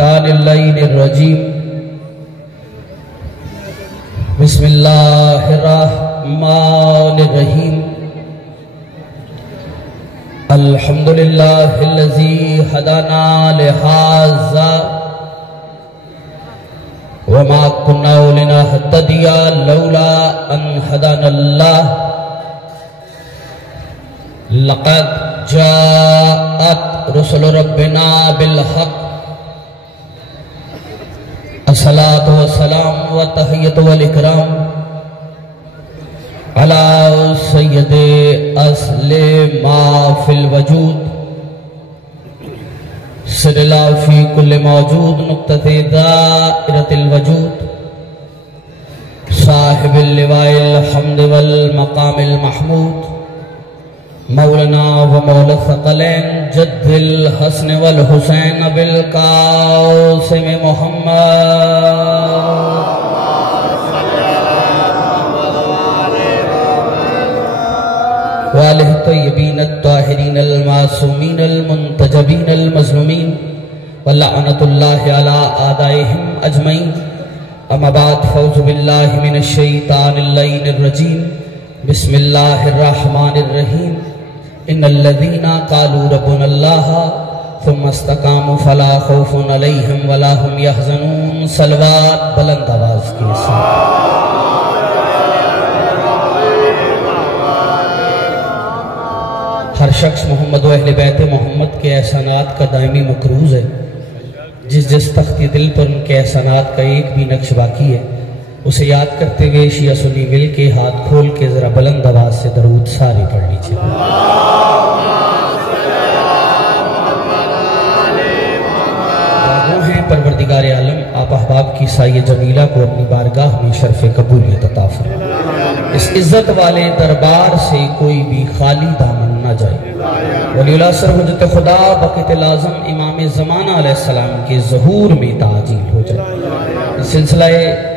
الشیطان اللعین الرجیم بسم اللہ الرحمن الرحیم الحمدللہ الذی ہدانا لہذا وما كنا لنهتدي لولا ان هدانا الله لقد جاءت رسل ربنا بالحق الصلاة والسلام والتحیۃ والاکرام على سید اصل ما فی الوجود سر اللہ فی کل موجود نقطۃ دائرۃ الوجود صاحب اللواء الحمد والمقام المحمود مولانا و مولا الثقلین جد الحسن والحسین بالقاسم محمد وآلہ الطیبین الطاہرین المعصومین المنتجبین المظلومین ولعنت اللہ علی اعدائہم اجمعین اما بعد فاعوذ باللہ من الشیطان اللعین الرجیم بسم اللہ الرحمن الرحیم ان الذین قالوا ربنا اللہ ثم استقاموا فلا خوف علیہم ولا هم يحزنون صلوات بلند آواز کے ساتھ ہر شخص محمد و اہل بیت محمد کے احسانات کا دائمی مقروض ہے جس تختی دل پر ان کے احسانات کا ایک بھی نقش باقی ہے اسے یاد کرتے ہوئے شیعہ سنی مل کے ہاتھ کھول کے ذرا بلند آواز سے درود سارے پڑھ لیجئے باغوں ہیں پروردگار عالم آپ احباب کی سایہ جمیلہ کو اپنی بارگاہ میں شرف قبولیت عطا فرمائے اس عزت والے دربار سے کوئی بھی خالی دامن نہ جائے ولی اللہ سر حجت خدا بقیت لازم امام زمانہ علیہ السلام کے ظہور میں تعجیل ہو جائے اس سلسلہ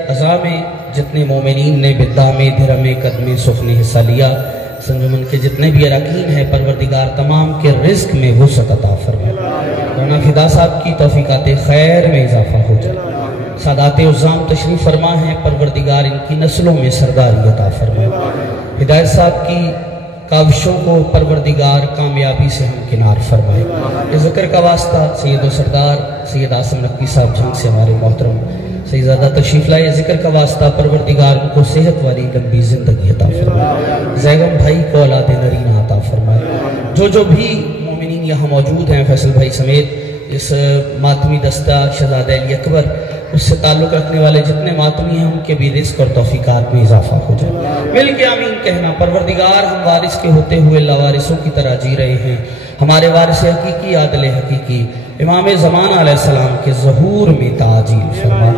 ازاں میں جتنے مومنین نے بدام دھرم قدم سخن حصہ لیا سنجمن کے جتنے بھی اراکین ہیں پروردگار تمام کے رزق میں وسعت عطا فرمائے رانا فدا صاحب کی توفیقات خیر میں اضافہ ہو جائے سادات عظام تشریف فرما ہیں پروردگار ان کی نسلوں میں سرداری عطا فرمائے ہدایت صاحب کی کاوشوں کو پروردگار کامیابی سے ہم کنار فرمائے اس ذکر کا واسطہ سید و سردار سید عاصم نقوی صاحب جھنگ سے ہمارے محترم سیدزادہ تشریف لائے ذکر کا واسطہ پروردگار کو صحت والی لمبی زندگی عطا فرمائے زیغم بھائی کو اولاد نرینہ عطا فرمائے جو بھی مومنین یہاں موجود ہیں فیصل بھائی سمیت اس ماتمی دستہ شہزادہ علی اکبر اس سے تعلق رکھنے والے جتنے ماتمی ہیں ان کے بھی رزق اور توفیقات میں اضافہ ہو جائے مل کے آمین کہنا پروردگار ہم وارث کے ہوتے ہوئے لاوارثوں کی طرح جی رہے ہیں ہمارے وارث حقیقی عادل حقیقی امام زمانہ علیہ السلام کے ظہور میں تعجیل فرما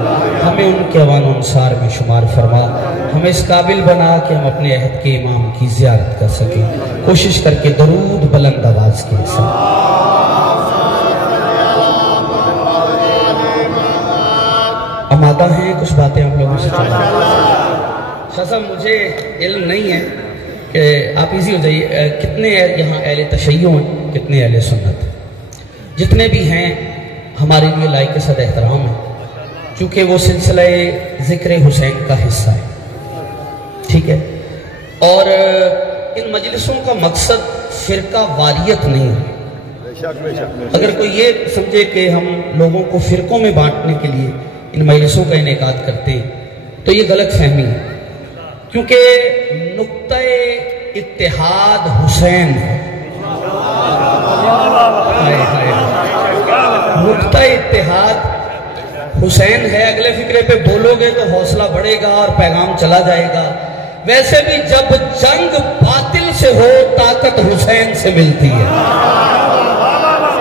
ہمیں ان کے اوان انصار میں شمار فرما ہمیں اس قابل بنا کہ ہم اپنے عہد کے امام کی زیارت کر سکیں کوشش کر کے درود بلند آواز کے ساتھ آمادہ ہیں کچھ باتیں آپ لوگوں سے چاہتا ہوں شاہ صاحب مجھے علم نہیں ہے کہ آپ ایزی ہو جائیے کتنے یہاں اہل تشیع ہیں کتنے اہل سنت جتنے بھی ہیں ہمارے لیے لائق صد احترام ہے چونکہ وہ سلسلہ ذکر حسین کا حصہ ہے ٹھیک ہے اور ان مجلسوں کا مقصد فرقہ واریت نہیں ہے اگر کوئی یہ سمجھے کہ ہم لوگوں کو فرقوں میں بانٹنے کے لیے ان مجلسوں کا انعقاد کرتے ہیں تو یہ غلط فہمی ہے کیونکہ نقطہ اتحاد حسین ہے نقطہ اتحاد حسین ہے اگلے فکرے پہ بولو گے تو حوصلہ بڑھے گا اور پیغام چلا جائے گا ویسے بھی جب جنگ باطل سے ہو طاقت حسین سے ملتی ہے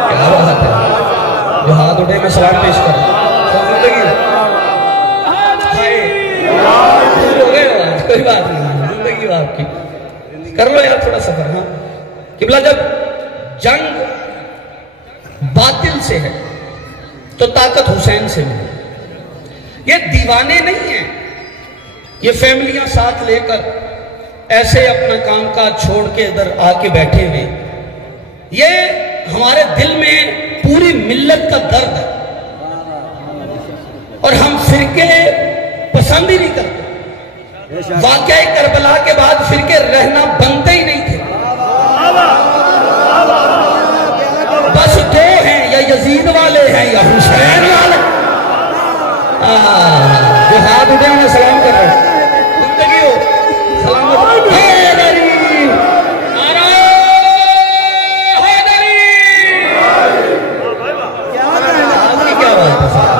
کیا بات ہے جو ہاتھ اٹھے میں سلام پیش کروں کوئی بات نہیں زندگی آپ کی کر لو یار تھوڑا سفر ہاں قبلہ جب جنگ باطل سے ہے تو طاقت حسین سے ملی یہ دیوانے نہیں ہیں یہ فیملیاں ساتھ لے کر ایسے اپنا کام کاج چھوڑ کے ادھر آ کے بیٹھے ہوئے یہ ہمارے دل میں پوری ملت کا درد ہے پسند ہی نہیں کرتے. واقعہ کربلا کے بعد فرقے رہنا بنتے ہی نہیں تھے. بس دو ہیں، یا یزید والے ہیں یا حسین والے. جو ہاتھ اٹھے انہیں سلام کر رہے ہیں. زندگی ہو سلامت. حیدری نعرہ حیدری. کیا بات ہے صاحب.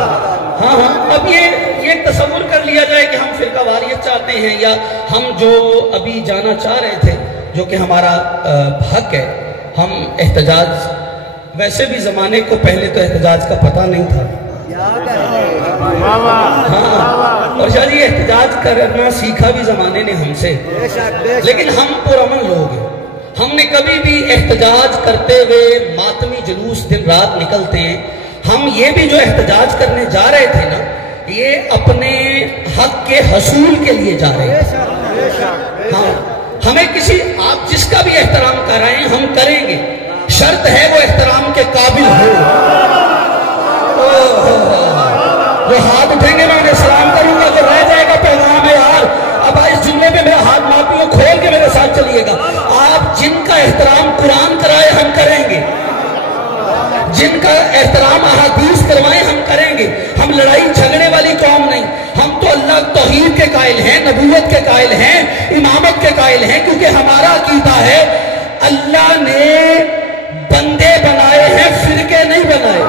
ہاں اب یہ تصور کر لیا جائے کہ ہم فرقہ واریت چاہتے ہیں، یا ہم جو ابھی جانا چاہ رہے تھے جو کہ ہمارا حق ہے، ہم احتجاج. ویسے بھی زمانے کو پہلے تو احتجاج کا پتہ نہیں تھا. ہاں، اور شاید یہ احتجاج کرنا سیکھا بھی زمانے نے ہم سے، لیکن ہم پرامن لوگ ہیں. ہم نے کبھی بھی احتجاج کرتے ہوئے ماتمی جلوس دن رات نکلتے ہیں. ہم یہ بھی جو احتجاج کرنے جا رہے تھے نا، یہ اپنے حق کے حصول کے لیے جا رہے ہیں. ہاں، ہمیں کسی آپ جس کا بھی احترام کر رہے ہیں ہم کریں گے، شرط ہے وہ احترام کے قابل ہو. جو ہاتھ اٹھیں گے میں انہیں سلام کروں گا. جو رہ جائے گا پیغام ہے یار. اب اس جملے میں میرا ہاتھ ماتھیوں کھول کے میرے ساتھ چلیے گا. آپ جن کا احترام قرآن کرائے ہم کریں گے، جن کا احترام احادیث کروائے ہم کریں گے. ہم لڑائی جھگڑے والی قوم نہیں. ہم تو اللہ توحید کے قائل ہیں، نبوت کے قائل ہیں، امامت کے قائل ہیں، کیونکہ ہمارا عقیدہ ہے اللہ نے بندے بنائے ہیں، فرقے نہیں بنائے.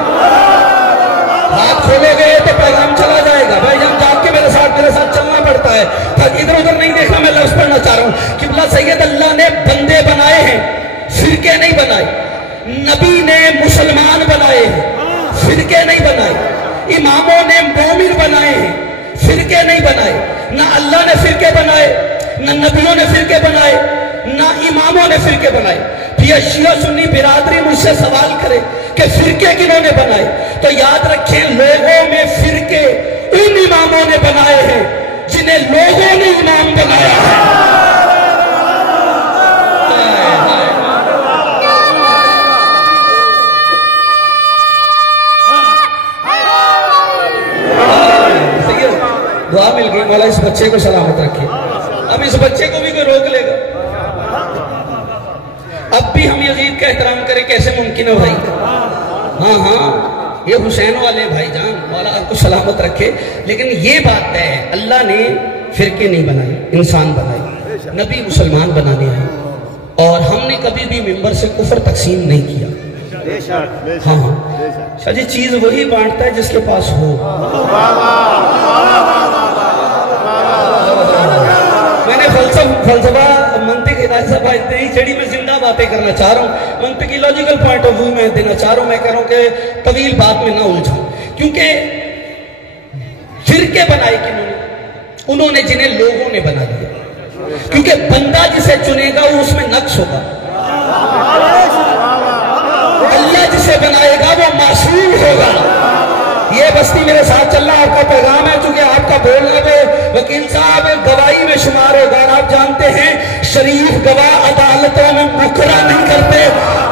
ہاتھ کھولے گئے تو پیغام چلا جائے گا. بھائی جان جاگ کے میرے ساتھ چلنا پڑتا ہے. ادھر ادھر نہیں دیکھنا. میں لفظ پڑھنا چاہ رہا ہوں. قبلہ سید اللہ نے بندے بنائے ہیں، فرقے نہیں بنائے. نبی نے مسلمان بنائے ہیں، فرقے نہیں بنائے. اماموں نے مومن بنائے ہیں، فرقے نہیں بنائے. نہ اللہ نے فرقے بنائے، نہ نبیوں نے فرقے بنائے، نہ اماموں نے فرقے بنائے. یہ شیعہ سنی برادری مجھ سے سوال کرے کہ فرقے کنہوں نے بنائے، تو یاد رکھیں لوگوں میں فرقے ان اماموں نے بنائے ہیں جنہیں لوگوں نے امام بنایا ہے. دعا مل گئی. مولا اس بچے کو سلامت رکھے. اب اس بچے کو بھی کوئی روک لے گا. اب بھی ہم یزید کا احترام کریں، کیسے ممکن ہے بھائی؟ ہاں یہ حسین والے بھائی جان، مولا آپ کو سلامت رکھے. لیکن یہ بات ہے اللہ نے فرقے نہیں بنائے، انسان بنائے. نبی مسلمان بنانے آئے، اور ہم نے کبھی بھی ممبر سے کفر تقسیم نہیں کیا. ہاں شاہ جی چیز وہی بانٹتا ہے جس کے پاس ہو. میں نے فلسفہ منطق ہدایت صاحب اتنے ہی چھڑی، میں زندہ باتیں کرنا چاہ رہا ہوں. منطقی لاجیکل پوائنٹ آف ویو میں دینا چاہ رہا ہوں. میں کہہ رہا ہوں کہ طویل بات میں نہ الجھاؤں، کیونکہ فرقے بنائے کنہوں نے؟ انہوں نے جنہیں لوگوں نے بنا دیا. کیونکہ بندہ جسے چنے گا وہ اس میں نقص ہوگا. اللہ جسے بنائے گا وہ معصوم ہوگا. یہ بستی میرے ساتھ چلنا آپ کا پیغام ہے، چونکہ آپ کا بولنا بھی وکیل صاحب گواہی میں شمار ہوگا. اور آپ جانتے ہیں شریف گواہ عدالتوں میں مکرہ نہیں کرتے،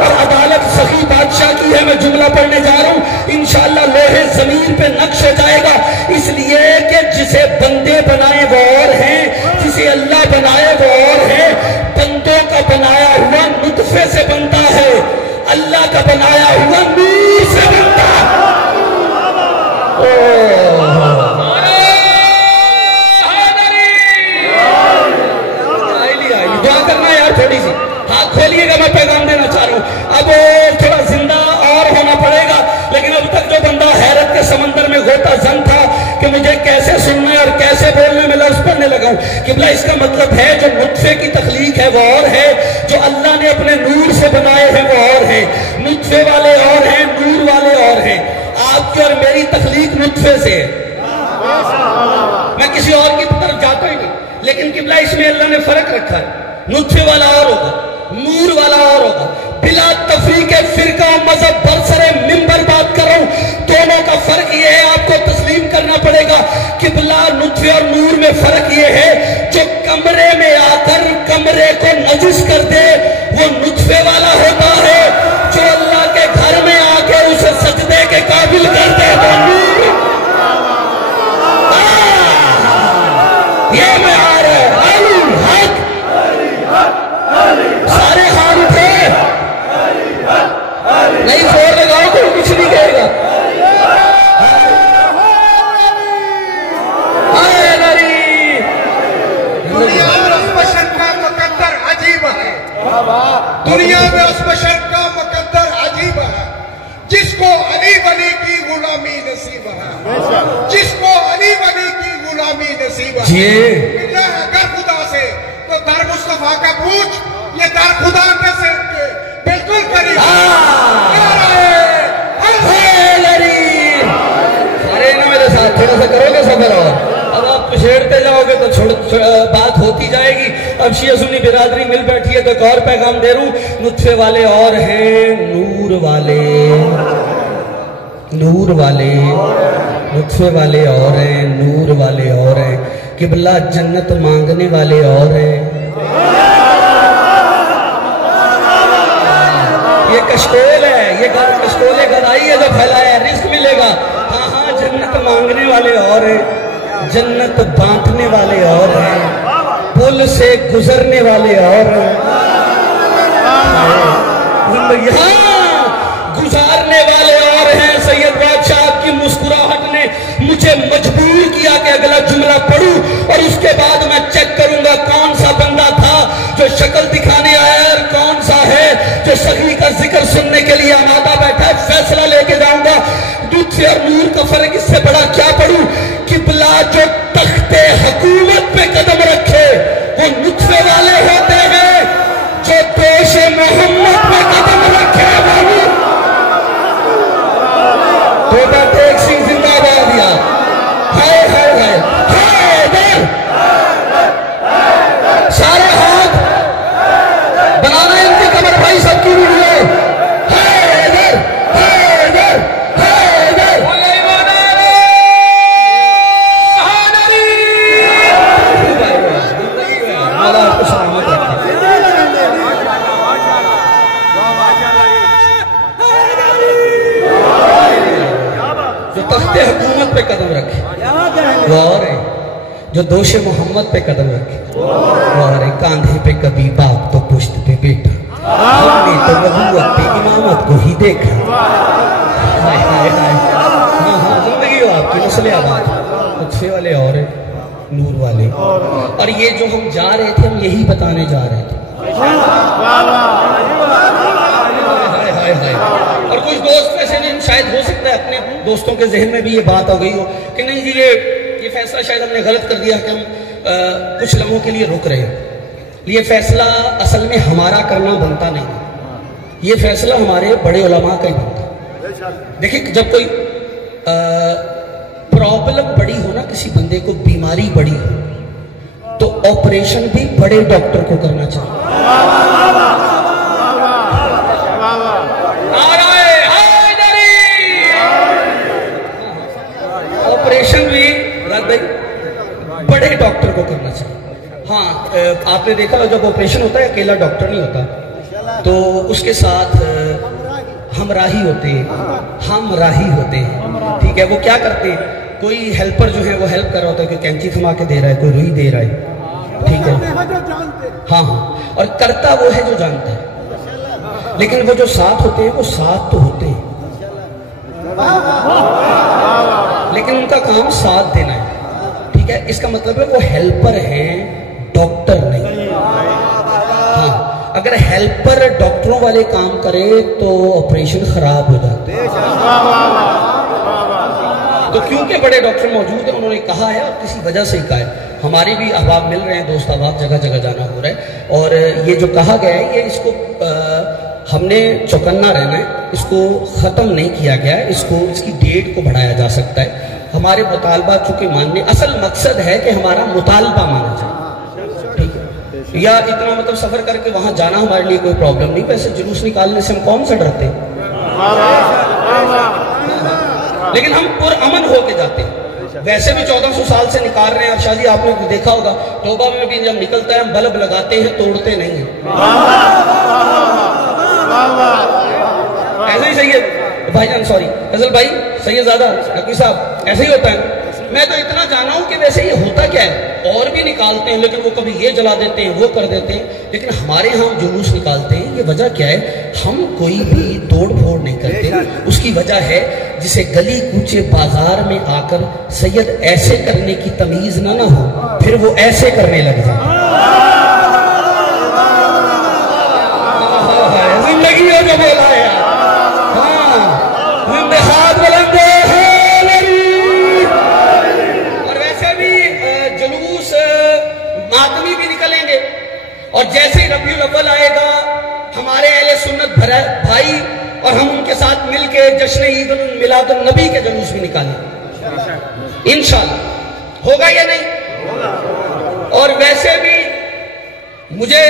اور عدالت سخی بادشاہ کی ہے. میں جملہ پڑھنے جا رہا ہوں، انشاءاللہ لوہے زمین پہ نقش ہو جائے گا. اس لیے کہ جسے بندے بنائے وہ اور ہیں، جسے اللہ بنائے وہ اور ہیں. بندوں کا بنایا ہوا نطفے سے بنتا ہے، اللہ کا بنایا ہوا نور سے بنتا ہے. دعا کرنا یار تھوڑی سی. ہاتھ کھولیے گا، میں پیغام دینا چاہ رہا ہوں. اب تھوڑا زندہ اور ہونا پڑے گا، لیکن اب تک جو بندہ حیرت کے سمندر میں غوطہ زن تھا کہ مجھے کیسے سننا ہے اور کیسے بولنا، میں لفظ پڑھنے لگا ہوں. قبلہ اس کا مطلب ہے جو نطفے کی تخلیق ہے وہ اور ہے، جو اللہ نے اپنے نور سے بنائے ہیں وہ اور ہیں. نطفے والے اور ہیں، نور والے اور ہیں. آپ کی اور میری تخلیق نطفے سے ہے. میں کسی اور کی طرف جاتا ہی نہیں، لیکن قبلہ اس میں اللہ نے فرق رکھا ہے. نطفے والا اور ہوگا، نور والا اور ہوگا. بلا تفریق فرقہ و مذہب برسر منبر بات کر رہا ہوں. دونوں کا فرق یہ ہے، آپ کو تسلیم کرنا پڑے گا. قبلہ نطفے اور نور میں فرق یہ ہے، جو کمرے میں آ کر کمرے کو نجس کر دے وہ نطفے والا ہوتا ہے، جو اللہ کے گھر میں آ کے اسے سجدے کے قابل کر دے تو نور. دنیا میں اس بشر کا مقدر عجیب ہے جس کو علی ولی کی غلامی نصیب ہے، جس کو علی ولی کی غلامی نصیب ہے۔ ملنا ہے در خدا سے تو در مصطفیٰ کا پوچھ، یہ در خدا کے سر کے بالکل قریب میرے ساتھ تھوڑا سا کرو گے سفر، اور اب آپ پچھیڑتے جاؤ گے تو بات ہوتی جائے گی۔ اب شیعہ سنی برادری مل بیٹھی ہے تو ایک اور پیغام دے رہا ہوں، نطفے والے اور ہیں نور والے، نور والے، نطفے والے اور ہیں نور والے اور ہیں، قبلہ جنت مانگنے والے اور ہیں۔ یہ کشکول ہے، یہ کشکول گدائی ہے جو پھیلایا ہے، رزق ملے گا۔ ہاں ہاں، جنت مانگنے والے اور ہیں، جنت بانٹنے والے اور ہیں، پل سے گزرنے والے اور ہیں، گزارنے والے اور ہیں۔ سید بادشاہ کی مسکراہٹ نے مجھے مجبور کیا کہ اگلا جملہ پڑھوں اور اس کے بعد میں چیک کروں گا کون سا بندہ تھا جو شکل دکھانے آیا ہے اور کون سا ہے جو سخی کا ذکر سننے کے لیے آمادہ بیٹھا ہے۔ فیصلہ لے کے جاؤں گا، دودھ سے اور نور کا فرق اس سے بڑا کیا پڑھوں؟ قبلہ جو تخت حکومت پہ قدم رکھے وہ نطفے والے ہوتے ہیں، جو دوش محمد پہ قدم رکھے وہ توبہ ٹیک سنگھ زندہ باد یا ہائے ہائے ہائے ہائے در سارے ہاتھ بنانا ان کی کمر بھائی سب کی روح ہے۔ ہائے در ہائے در ہائے در مولا آپ کو سلامت رکھے۔ جو تخت حکومت پہ قدم رکھے وہ اور ہے، جو دوش محمد پہ قدم رکھے وہ اور ہے۔ کاندھے پہ کبھی باپ تو پشت پہ بیٹا، ہم نے تو نبوت پہ امامت کو ہی دیکھا۔ ہائے ہائے ہائے، ہاں ہاں، زندگی ہو آپ کی، نسل آباد، نطفے والے اور ہیں نور والے۔ اور یہ جو ہم جا رہے تھے ہم یہی بتانے جا رہے تھے۔ اور کچھ دوست میں سے بھی شاید ہو سکتا ہے اپنے دوستوں کے ذہن میں بھی یہ بات ہو گئی ہو کہ نہیں جی یہ فیصلہ شاید ہم نے غلط کر دیا کہ ہم کچھ لمحوں کے لیے رک رہے ہیں۔ یہ فیصلہ اصل میں ہمارا کرنا بنتا نہیں، یہ فیصلہ ہمارے بڑے علماء کا ہی بنتا۔ دیکھیں جب کوئی پرابلم بڑی ہو نا، کسی بندے کو بیماری بڑی ہو تو آپریشن بھی بڑے ڈاکٹر کو کرنا چاہیے۔ آپریشن بھی بڑے ڈاکٹر کو کرنا چاہیے۔ ہاں آپ نے دیکھا جب آپریشن ہوتا ہے اکیلا ڈاکٹر نہیں ہوتا، تو اس کے ساتھ ہمراہی ہوتے ہیں، ہمراہی ہوتے ہیں، ٹھیک ہے۔ وہ کیا کرتے ہیں، کوئی ہیلپر جو ہے وہ ہیلپ کر رہا ہوتا ہے، کوئی کینچی تھما کے دے رہا ہے، کوئی روئی دے رہا ہے، ٹھیک ہے۔ ہاں ہاں، اور کرتا وہ ہے جو جانتا ہے، لیکن وہ جو ساتھ ہوتے ہیں وہ ساتھ تو ہوتے ہیں، لیکن ان کا کام ساتھ دینا ہے، ٹھیک ہے۔ اس کا مطلب ہے وہ ہیلپر ہیں، ڈاکٹر نہیں۔ ہاں، اگر ہیلپر ڈاکٹروں والے کام کرے تو آپریشن خراب ہو جاتا ہے۔ تو کیونکہ بڑے ڈاکٹر موجود ہیں، انہوں نے کہا ہے اور کسی وجہ سے ہی کہا ہے، ہمارے بھی احباب مل رہے ہیں، دوست احباب جگہ جگہ جانا ہو رہا ہے، اور یہ جو کہا گیا ہے یہ اس کو ہم نے چوکنا رہنا ہے، اس کو ختم نہیں کیا گیا ہے، اس کی ڈیٹ کو بڑھایا جا سکتا ہے۔ ہمارے مطالبہ چونکہ ماننے، اصل مقصد ہے کہ ہمارا مطالبہ مانا جائے، ٹھیک ہے، یا اتنا مطلب سفر کر کے وہاں جانا ہمارے لیے کوئی پرابلم نہیں۔ ویسے جلوس نکالنے سے ہم کون سے ڈرتے ہیں، لیکن ہم پرامن ہو کے جاتے ہیں۔ ویسے بھی 1400 سال سے نکال رہے ہیں، اور شاہ جی آپ نے دیکھا ہوگا توبہ میں بھی جب نکلتا ہے ہم بلب لگاتے ہیں، توڑتے نہیں ہیں۔ ایسے ہی سید بھائی جان، سوری فضل بھائی، سید زادہ حقی صاحب، ایسے ہی ہوتا ہے۔ میں تو اتنا جانا ہوں کہ ویسے یہ ہوتا کیا ہے، اور بھی نکالتے ہیں لیکن وہ کبھی یہ جلا دیتے ہیں، وہ کر دیتے ہیں، لیکن ہمارے ہاں جلوس نکالتے ہیں۔ یہ وجہ کیا ہے، ہم کوئی بھی توڑ پھوڑ نہیں کرتے۔ اس کی وجہ ہے جسے گلی کوچے بازار میں آ کر سید ایسے کرنے کی تمیز نہ ہو، پھر وہ ایسے کرنے لگ جائے۔ کو بولا ہے ہاں زندہ ہاتھ بلندے اور ویسے بھی جلوس ماتمی بھی نکلیں گے اور جیسے ہی ربیع الاول آئے گا ہمارے اہل سنت بھائی اور ہم ان کے ساتھ مل کے جشن عید میلاد النبی کے جلوس بھی نکالیں انشاءاللہ ہوگا یا نہیں اور ویسے بھی مجھے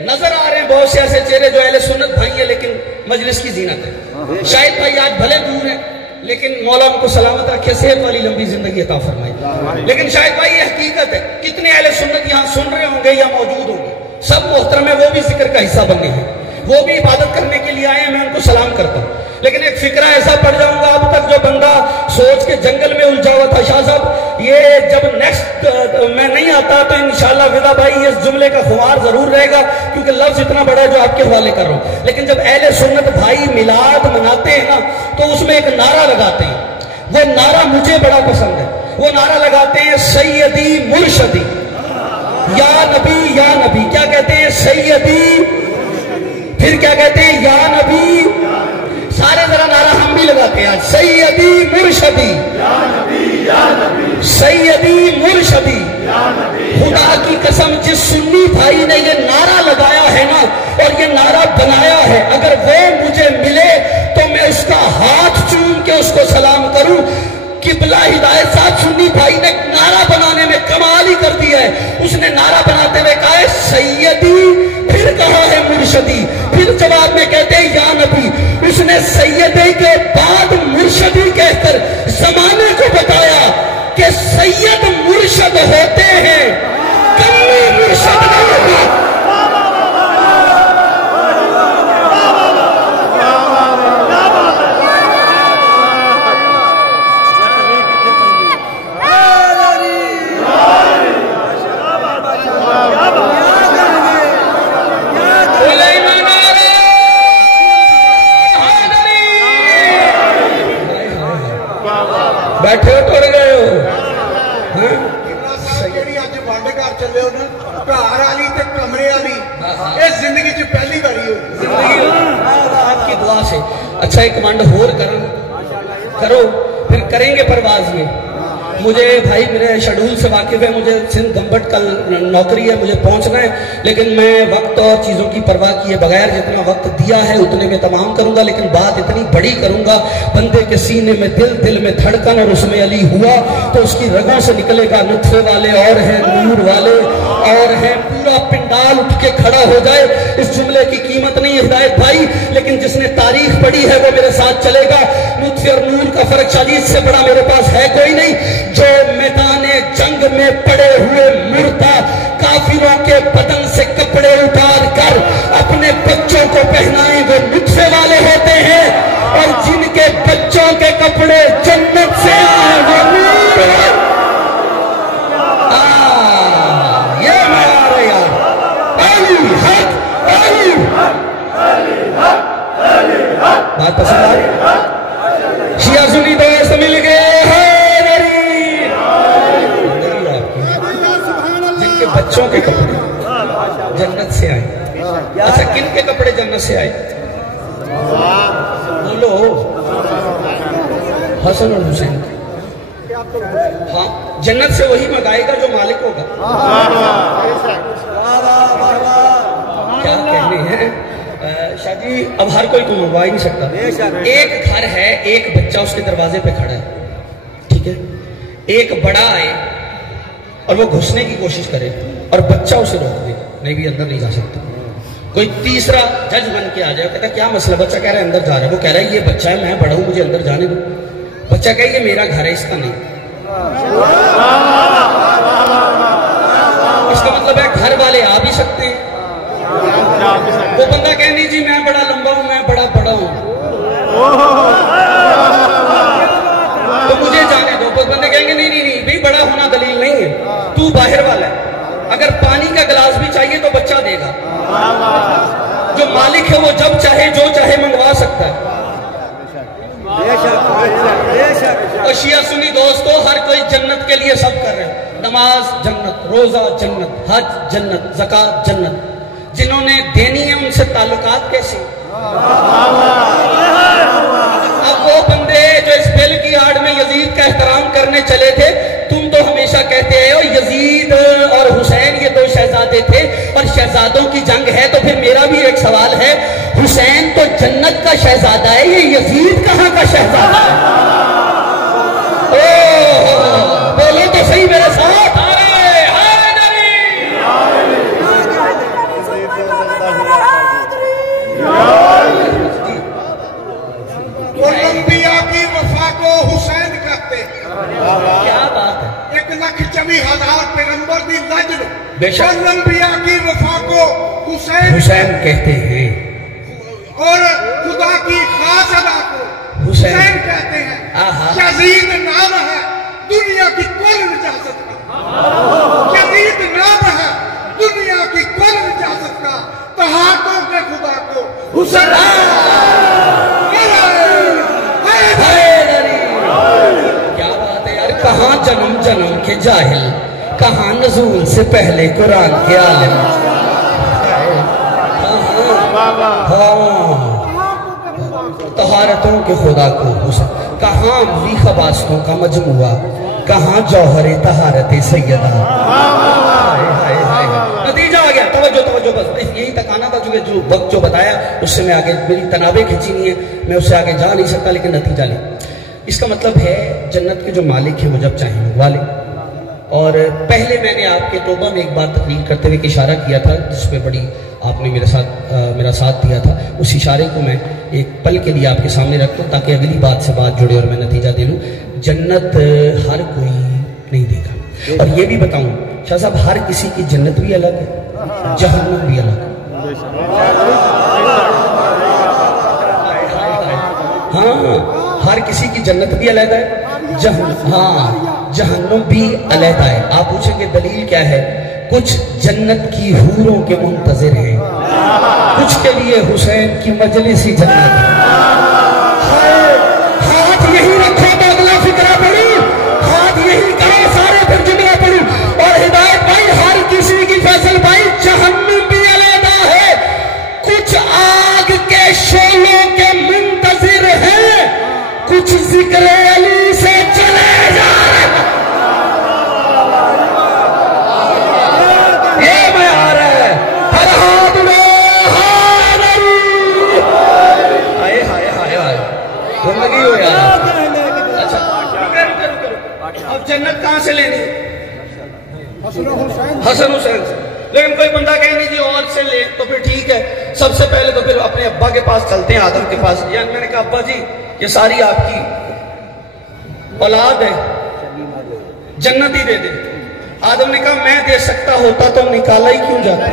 نظر آ رہے ہیں بہت سے ایسے چہرے جو اہل سنت بھائی ہیں لیکن مجلس کی زینت ہے شاید بھائی آج بھلے دور ہیں لیکن مولا ان کو سلامت رکھے صحت والی لمبی زندگی عطا فرمائے لیکن شاید بھائی یہ حقیقت ہے کتنے اہل سنت یہاں سن رہے ہوں گے یا موجود ہوں گے سب محترم ہے وہ بھی ذکر کا حصہ بننے ہیں وہ بھی عبادت کرنے کے لیے آئے ہیں میں ان کو سلام کرتا ہوں لیکن ایک فکرہ ایسا پڑ جاؤں گا اب تک جو بندہ سوچ کے جنگل میں الجھا ہوا تھا شاہ صاحب یہ جب نیکسٹ میں نہیں آتا تو انشاءاللہ ودا بھائی اس جملے کا خمار ضرور رہے گا کیونکہ لفظ اتنا بڑا ہے جو آپ کے حوالے کر رہا ہوں لیکن جب اہل سنت بھائی میلاد مناتے ہیں نا تو اس میں ایک نعرہ لگاتے ہیں وہ نعرہ مجھے بڑا پسند ہے وہ نعرہ لگاتے ہیں سیدی مرشدی یا نبی کیا کہتے ہیں سیدی پھر کیا کہتے ہیں یا نبی سارے ذرا نعرہ ہم بھی لگاتے ہیں آج سیدی مرشدی سیدی مرشدی خدا کی قسم جس سنی بھائی نے یہ نعرہ لگایا ہے نا اور یہ نعرہ بنایا ہے اگر وہ مجھے ملے تو میں اس کا ہاتھ چوم کے اس کو سلام کروں قبلہ ہدایت صاحب سنی بھائی نے نعرہ بنانے میں کمال ہی کر دیا ہے اس نے نعرہ بناتے ہوئے کہا ہے سیدی پھر کہا ہے مرشدی پھر جواب میں کہتے ہیں یا نبی اس نے سیدی کے بعد مرشدی کہہ کر زمانے کو بتایا کہ سید مرشد ہوتے ہیں کمی مرشد نہیں ہوتا بیٹھے ہو ٹر گئے ہو جیڑی اج ونڈ کر چلے ہو نا گھر والی تے کمرے والی یہ زندگی چ پہلی باری ہوئی آپ کی دعا سے اچھا ایک ونڈ ہور کرو پھر کریں گے پرواز یہ مجھے بھائی میرے شیڈول سے واقف ہے مجھے سندھ گمبٹ کل نوکری ہے مجھے پہنچنا ہے لیکن میں وقت اور چیزوں کی پرواہ کیے بغیر جتنا وقت دیا ہے اتنے میں تمام کروں گا لیکن بات اتنی بڑی کروں گا بندے کے سینے میں دل میں دھڑکن اور اس میں علی ہوا تو اس کی رگوں سے نکلے گا نطفے والے اور ہیں نور والے اور ہیں پورا پنڈال اٹھ کے کھڑا ہو جائے اس جملے کی قیمت نہیں ہدایت بھائی لیکن جس نے تاریخ پڑھی ہے وہ میرے ساتھ چلے گا نطفے اور نور کا فرق شاجید سے بڑا میرے پاس ہے کوئی نہیں جو میدان جنگ میں پڑے ہوئے مردہ کافروں کے بدن سے کپڑے اتار کر اپنے بچوں کو پہنائیں وہ نطفے والے ہوتے ہیں اور جن کے بچوں کے کپڑے جنت سے آئے وہ نور یہ میں آ رہا یار علی حق بات پسند آ رہی شیعہ سنی دوست مل گئے ہیں بچوں کے کپڑے جنت سے آئے اچھا کن کے کپڑے جنت سے آئے بولو حسن اور حسین کے ہاں جنت سے وہی منگائے گا جو مالک ہوگا کیا کہنے ہیں شاہ جی اب ہر کوئی کو منگوا ہی نہیں سکتا ایک گھر ہے ایک بچہ اس کے دروازے پہ کھڑا ہے ٹھیک ہے ایک بڑا آئے اور وہ گھسنے کی کوشش کرے اور بچہ اسے روک دے نہیں بھی اندر نہیں جا سکتا کوئی تیسرا جج بن کے آ جائے کہتا کیا مسئلہ بچہ کہہ رہا ہے اندر جا رہا ہے وہ کہہ رہا ہے یہ بچہ ہے میں بڑا ہوں مجھے اندر جانے دو بچہ کہے یہ میرا گھر ہے اس کا نہیں اس کا مطلب ہے گھر والے آ بھی سکتے ہیں وہ بندہ کہے نہیں جی میں بڑا لمبا ہوں میں بڑا ہوں تو مجھے جانے دو وہ بندے کہیں گے نہیں بھائی بڑا ہونا دلیل نہیں ہے تو باہر والا ہے اگر پانی کا گلاس بھی چاہیے تو بچہ دے گا جو مالک ہے وہ جب چاہے جو چاہے منگوا سکتا ہے اور شیعہ سنی دوستو ہر کوئی جنت کے لیے سب کر رہے ہیں نماز جنت روزہ جنت حج جنت زکات جنت جنہوں نے دینی ہے ان سے تعلقات کیسے اب وہ بندے جو اس بل کی آڑ میں یزید کا احترام کرنے چلے تھے، تم تو ہمیشہ کہتے ہو یزید اور حسین یہ دو شہزادے تھے اور شہزادوں کی جنگ ہے، تو پھر میرا بھی ایک سوال ہے، حسین تو جنت کا شہزادہ ہے، یہ یزید کہاں کا شہزادہ ہے؟ بولو تو صحیح میرے ساتھ۔ انبیاء کی وفا کو حسین کہتے ہیں۔ کیا بات ہے، 1,24,000 پیغمبر دی لجن، بے شک انبیاء کی وفا کو حسین کہتے ہیں، اور خدا کی خاص ادا کو حسین کہتے ہیں۔ یزید نام ہے دنیا کی کل نجاست کا، یزید نام ہے دنیا کی کل نجاست کا، تہاڑوں کے خدا کو حسین۔ کیا بات ہے یار، کہاں جنم کے جاہل، کہاں نزول سے پہلے قرآن کے عالم، طہارتوں کے خدا کو حسین، کہاں عملی خباستوں کا مجموعہ، کہاں جوہر طہارت سیدہ۔ نتیجہ آ گیا، توجہ بس یہی تک آنا تھا، چونکہ جو وقت جو بتایا اس سے میں آگے، میری تنابیں کھینچی نہیں ہے، میں اس سے آگے جا نہیں سکتا، لیکن نتیجہ لیں۔ اس کا مطلب ہے جنت کے جو مالک ہیں وہ جب چاہیں وہ والے۔ اور پہلے میں نے آپ کے توبہ میں ایک بات تقریر کرتے ہوئے اشارہ کیا تھا، جس پہ بڑی آپ نے میرا ساتھ دیا تھا، اس اشارے کو میں ایک پل کے لیے آپ کے سامنے رکھتا ہوں تاکہ اگلی بات سے بات جڑے اور میں نتیجہ دے لوں۔ جنت ہر کوئی نہیں دے گا، اور یہ بھی بتاؤں شاہ صاحب، ہر کسی کی جنت بھی الگ ہے، جہنم بھی الگ ہے۔ ہاں، ہر کسی کی جنت بھی علیحدہ ہے، جہنم بھی علیحدہ ہے۔ آپ پوچھیں گے دلیل کیا ہے؟ کچھ جنت کی حوروں کے منتظر ہیں، کچھ کے لیے حسین کی مجلسی جنت ہے۔ ہاتھ یہی رکھو تو اگلا فکرہ پڑی، ہاتھ یہی کرو سارے پھر جملہ پڑی، اور ہدایت بھائی ہر کسی کی فیصل بھائی، جہنم بھی علیحدہ ہے، کچھ آگ کے شعلوں کے منتظر ہیں، کچھ ذکر علی سے چلے جا رہے ہیں۔ یہ میں آ رہا ہے فرحاد میں حاضر، آئے زندگی ہو یار۔ اچھا اب جنت کہاں سے لینی؟ حسن حسین سے، لیکن کوئی بندہ کہے نہیں جی اور سے لے، تو پھر ٹھیک ہے، سب سے پہلے تو پھر اپنے ابا کے پاس چلتے ہیں، آدم کے پاس۔ یعنی میں نے کہا ابا جی یہ ساری آپ کی اولاد ہے، جنت ہی دے دے۔ آدم نے کہا میں دے سکتا ہوتا تو نکالا ہی کیوں جاتا؟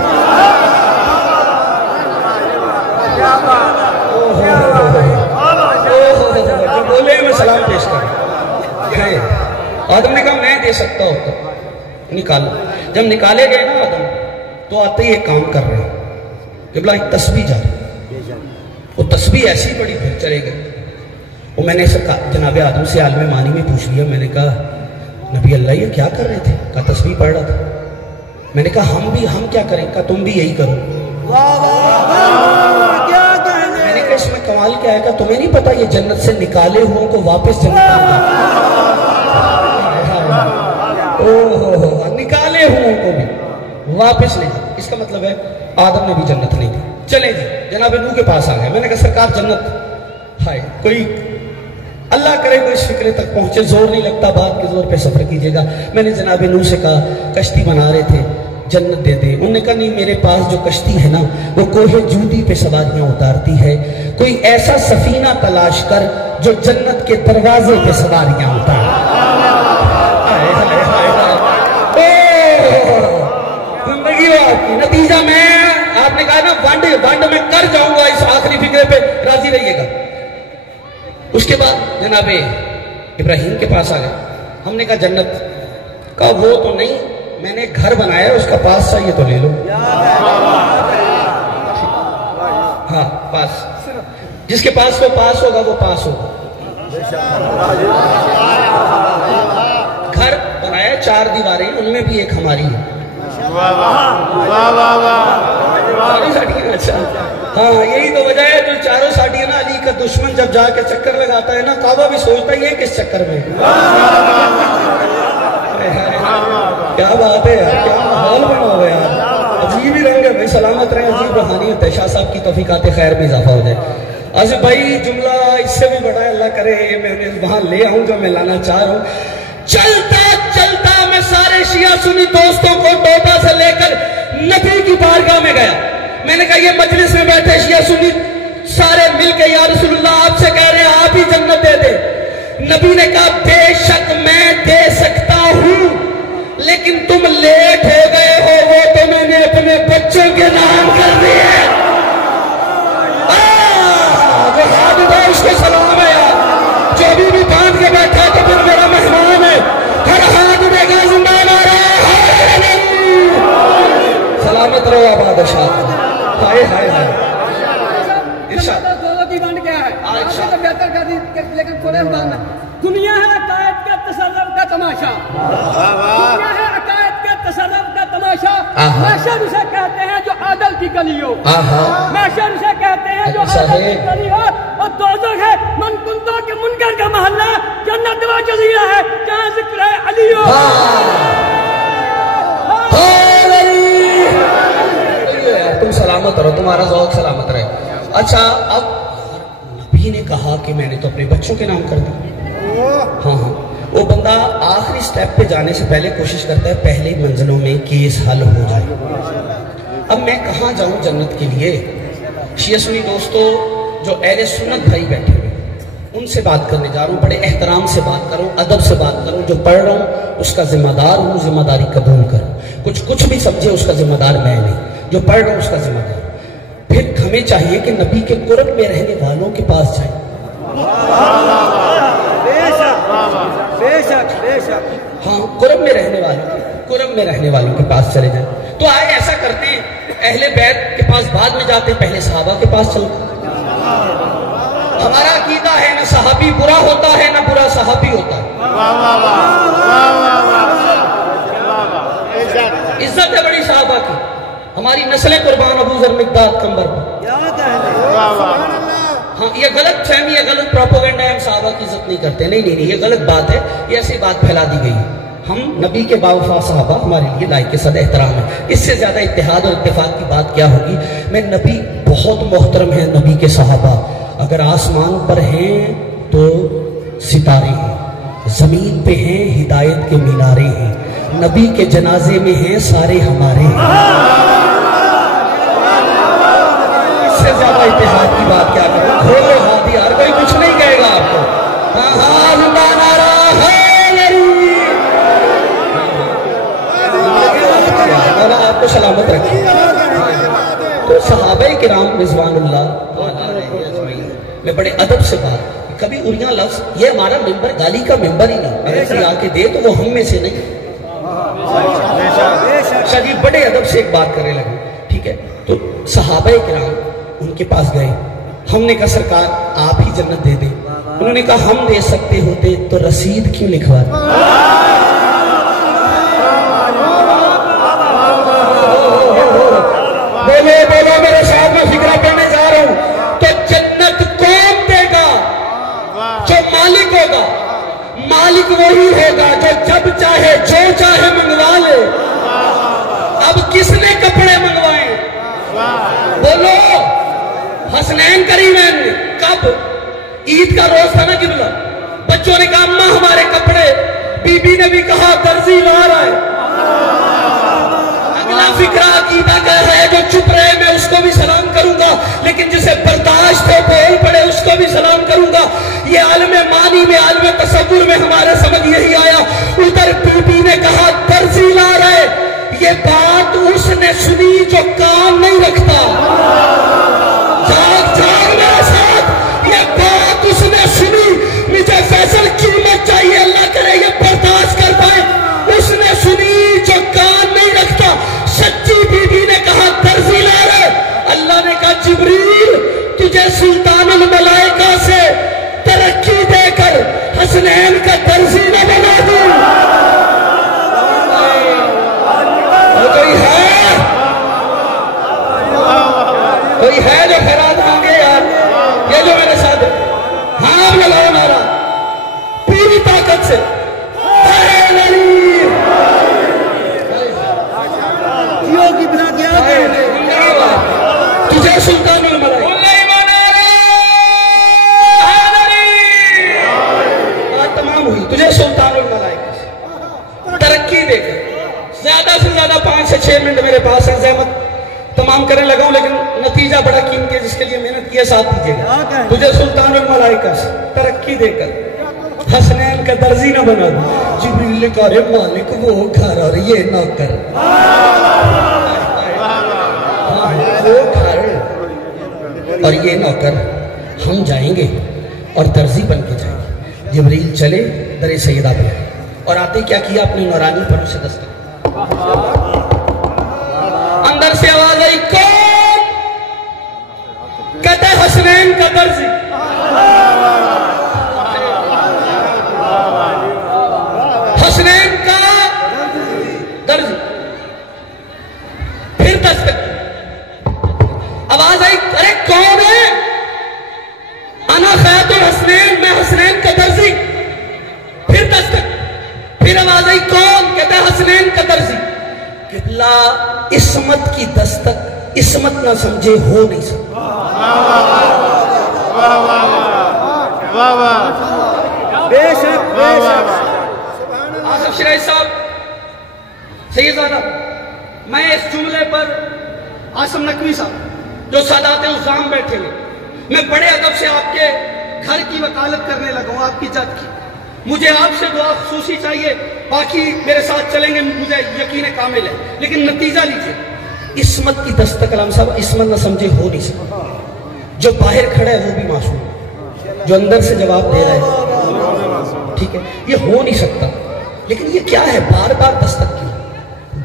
جو بولے میں سلام پیش کروں۔ آدم نے کہا میں دے سکتا ہوتا، نکالا۔ جب نکالے گئے نا آدم، تو آتے ہی ایک کام کر رہے ہیں کہ بلا ایک تسبیح جا رہی، وہ تسبیح ایسی بڑی پھر چلے گئے۔ وہ میں نے جناب آدم سے عالم معنی میں پوچھ لیا، میں نے کہا نبی اللہ یہ کیا کر رہے تھے؟ کہا تسبیح پڑھ رہا تھا۔ میں نے کہا ہم کیا کریں؟ کہا تم بھی یہی کرو۔ میں نے کہا اس میں کمال کیا ہے؟ کہا تمہیں نہیں پتا یہ جنت سے نکالے ہوں کو واپس جنت نکالے ہوں کو بھی واپس نہیں جاتے۔ اس کا مطلب ہے آدم نے بھی جنت نہیں دی۔ چلیں جی جناب نوح کے پاس آ گئے۔ میں نے کہا سرکار جنت ہائے، کوئی اللہ کرے کوئی اس فکرے تک پہنچے، زور نہیں لگتا، بات کے زور پہ سفر کیجئے گا۔ میں نے جناب نوح سے کہا کشتی بنا رہے تھے، جنت دے دے۔ انہوں نے کہا نہیں، میرے پاس جو کشتی ہے نا وہ کوہ جودی پہ سواریاں اتارتی ہے، کوئی ایسا سفینہ تلاش کر جو جنت کے دروازے پہ سواریاں اتار۔ زندگی ہو آپ کی، نتیجہ میں آپ نے کہا نا ونڈ میں کر جاؤں گا، اس آخری فکرے پہ راضی رہیے گا۔ اس کے بعد جناب ابراہیم کے پاس آ گئے۔ ہم نے کہا جنت کا وہ تو نہیں، میں نے گھر بنایا اس کا پاس چاہیے تو لے لو۔ ہاں پاس، جس کے پاس وہ پاس ہوگا وہ پاس ہوگا۔ گھر بنایا 4 دیواریں، ان میں بھی ایک ہماری ہے۔ اچھا ہاں یہی تو وجہ ہے جو چاروں ساٹھی ہے نا، علی کا دشمن جب جا کے چکر لگاتا ہے نا، کعبہ بھی سوچتا ہی ہے کس چکر میں. کیا بات ہے یار، کیا ماحول بنا ہوا ہے یار، عجیب ہی رہیں گے بھائی. سلامت رہیں، عجیب روحانیت ہے. شاہ صاحب کی توفیقات خیر میں اضافہ ہو جائے. آصف بھائی جملہ اس سے بھی بڑا ہے، اللہ کرے میں وہاں لے آؤں جو میں لانا چاہ رہا ہوں. چلتا چلتا میں سارے شیعہ سنی دوستوں کو ٹوٹا سے لے کر نبی کی بارگاہ میں گیا. میں نے کہا یہ مجلس میں بیٹھے شیعہ سنی سارے مل کے یا رسول اللہ آپ سے کہہ رہے ہیں آپ ہی جنت دے دے. نبی نے کہا بے شک میں دے سکتا ہوں، لیکن تم لیٹ ہو گئے ہو، وہ تو میں نے اپنے بچوں کے نام کر دیے. جو ہاتھ اٹھا اس کو سلام ہے یار، جو ابھی بھی باندھ کے بیٹھا تو پھر میرا مہمان ہے. ہر ہاتھ اٹھے گا زندہ نعرہ سلامت رہو آباد شاہ. ہائے ہائے ہائے ارشاد. لیکن تھوڑے انداز میں دنیا ہے عقائد کے تصرف کا تماشا، دنیا ہے عقائد کے تصرف کا تماشا. محشر اسے کہتے ہیں جو عدل کی گلی ہو، محشر اسے کہتے ہیں جو عدل کی گلی ہو، اور دوزخ ہے من کنتوں کے منکر کا محلہ، جنت وہ جزیرہ ہے جہاں ذکر ہے علی ہو. تم سلامت رہو، تمہارا ذوق سلامت رہے. اچھا اب نبی نے کہا کہ میں نے تو اپنے بچوں کے نام کر دیا. ہاں ہاں وہ بندہ آخری سٹیپ پہ جانے سے پہلے کوشش کرتا ہے پہلے منزلوں میں کیس حل ہو جائے. اب میں کہاں جاؤں جنت کے لیے؟ شیعہ سنی دوستو جو اہل سنت بھائی بیٹھے ہوئے ان سے بات کرنے جا رہا ہوں، بڑے احترام سے بات کروں، ادب سے بات کروں. جو پڑھ رہا ہوں اس کا ذمہ دار ہوں، ذمہ داری قبول کروں. کچھ بھی سمجھے اس کا ذمہ دار میں نہیں، جو پڑھ رہا ہوں اس کا ذمہ دار. پھر ہمیں چاہیے کہ نبی کے قرب میں رہنے والوں کے پاس جائیں. ہاں قرب میں رہنے والوں کے پاس چلے جائیں. تو آئے ایسا کرتے ہیں، اہل بیت کے پاس بعد میں جاتے ہیں، پہلے صحابہ کے پاس چلتے ہیں. ہمارا عقیدہ ہے نہ صحابی برا ہوتا ہے نہ برا صحابی ہوتا ہے. عزت ہے بڑی صحابہ کی، ہماری نسلیں قربان ابو ذر مقداد کمبر پر. ہاں یہ غلط فہمی ہے، غلط پروپیگنڈا ہے، ہم صحابہ کی عزت نہیں کرتے. نہیں یہ غلط بات ہے، یہ ایسی بات پھیلا دی گئی ہے. ہم نبی کے باوفا صحابہ ہمارے لیے لائق صد احترام ہے. اس سے زیادہ اتحاد اور اتفاق کی بات کیا ہوگی؟ میں نبی بہت محترم ہیں، نبی کے صحابہ اگر آسمان پر ہیں تو ستارے ہیں، زمین پہ ہیں ہدایت کے مینارے ہیں، نبی کے جنازے میں ہیں سارے ہمارے ہیں. اس سے زیادہ اتحاد کی بات کیا کروں؟ کھولو ہاتھ یار، کوئی کچھ نہیں کہے گا آپ کو. ہاں زندہ نعرہ آپ کو سلامت رکھیں. تو صحابہ کرام رضوان اللہ میں بڑے ادب سے بات، کبھی اریاں لفظ، یہ ہمارا ممبر گالی کا ممبر ہی نہیں، اگر کوئی آ کے دے تو وہ ہم میں سے نہیں. شاہ جی بڑے ادب سے ایک بات کرنے لگے. ٹھیک ہے، تو صحابہ کرام ان کے پاس گئے. ہم نے کہا سرکار آپ ہی جنت دے دیں. انہوں نے کہا ہم دے سکتے ہوتے تو رسید کیوں لکھوا دیں؟ بولو میرے ساتھ میں فکرہ پڑھنے جا رہا ہوں. تو جنت کون دے گا؟ جو مالک ہوگا. مالک وہی ہوگا جو جب چاہے جو چاہے منگوا لے. اب کس نے کپڑے منگوائے؟ بولو حسنین کریمین نے. کب؟ عید کا روز تھا نا قبلہ. بچوں نے کہا اماں ہمارے کپڑے. بی بی نے بھی کہا درزی لا رہا ہے. فکرہ عقیدہ کا ہے جو چپ رہے میں اس کو بھی سلام کروں گا، لیکن جسے برداشت ہے بول پڑے اس کو بھی سلام کروں گا. یہ عالم معنی میں عالم تصور میں ہمارے سمجھ یہی آیا. ادھر بی بی نے کہا درزی لا رہے. یہ بات اس نے سنی جو کان نہیں رکھتا. جاگ میرے ساتھ، یہ بات اس نے سنی. مجھے فیصل قیمت چاہیے، اللہ کرے یہ برداشت کر پائے. اس نے سنی جو کان نہیں رکھتا. سچی بی بی نے کہا درزی لا رہے. اللہ نے کہا جبریل تجھے سلطان الملائکہ سے ترقی دے کر حسنین کا درزی نہ بنا دیا. دے کر زیادہ سے زیادہ 5 سے 6 منٹ میرے پاس ہے، زحمت تمام کرنے لگا ہوں، لیکن نتیجہ بڑا قیمتی ہے جس کے لیے محنت کی ہے، ساتھ دیجیے گا۔ تجھے سلطان الملائکہ سے ترقی دے کر حسنین کا درزی نہ بنا دوں، جبریل نے کہا رے مالک وہ گھر اور یہ نوکر، وہ گھر اور یہ نوکر ہم جائیں گے اور درزی بن کے جائیں گے۔ جبریل چلے در سیدہ پہ اور آتے کیا کیا، اپنی نورانی پروں سے دستک، اندر سے آواز آئی کون؟ کہتا ہے حسنین کا درزی۔ حسنین کا درزی، پھر دستک، آواز آئی ارے کون ہے؟ انا خیاط الحسنین، میں حسنین کا درزی۔ پھر دستک، پھر آواز آئی کون؟ کہتا ہے حسنین کا درزی۔ قبلہ عصمت کی دستک عصمت نہ سمجھے ہو نہیں سکتا۔ آصف شرائع صاحب، سیدزادہ، میں اس جملے پر عاصم نقوی صاحب جو سادات عظام بیٹھے ہوئے، میں بڑے ادب سے آپ کے گھر کی وکالت کرنے لگا ہوں، آپ کی جد کی۔ مجھے آپ سے دعا خصوصی چاہیے، باقی میرے ساتھ چلیں گے، مجھے یقین کامل ہے، لیکن نتیجہ لیجئے، عصمت کی دستک علام صاحب عصمت نہ سمجھے ہو نہیں سکتا۔ جو باہر کھڑا ہے وہ بھی معصوم ہے، جو اندر سے جواب دے رہا ہے، ٹھیک ہے، یہ ہو نہیں سکتا۔ لیکن یہ کیا ہے، بار بار دستک کیوں،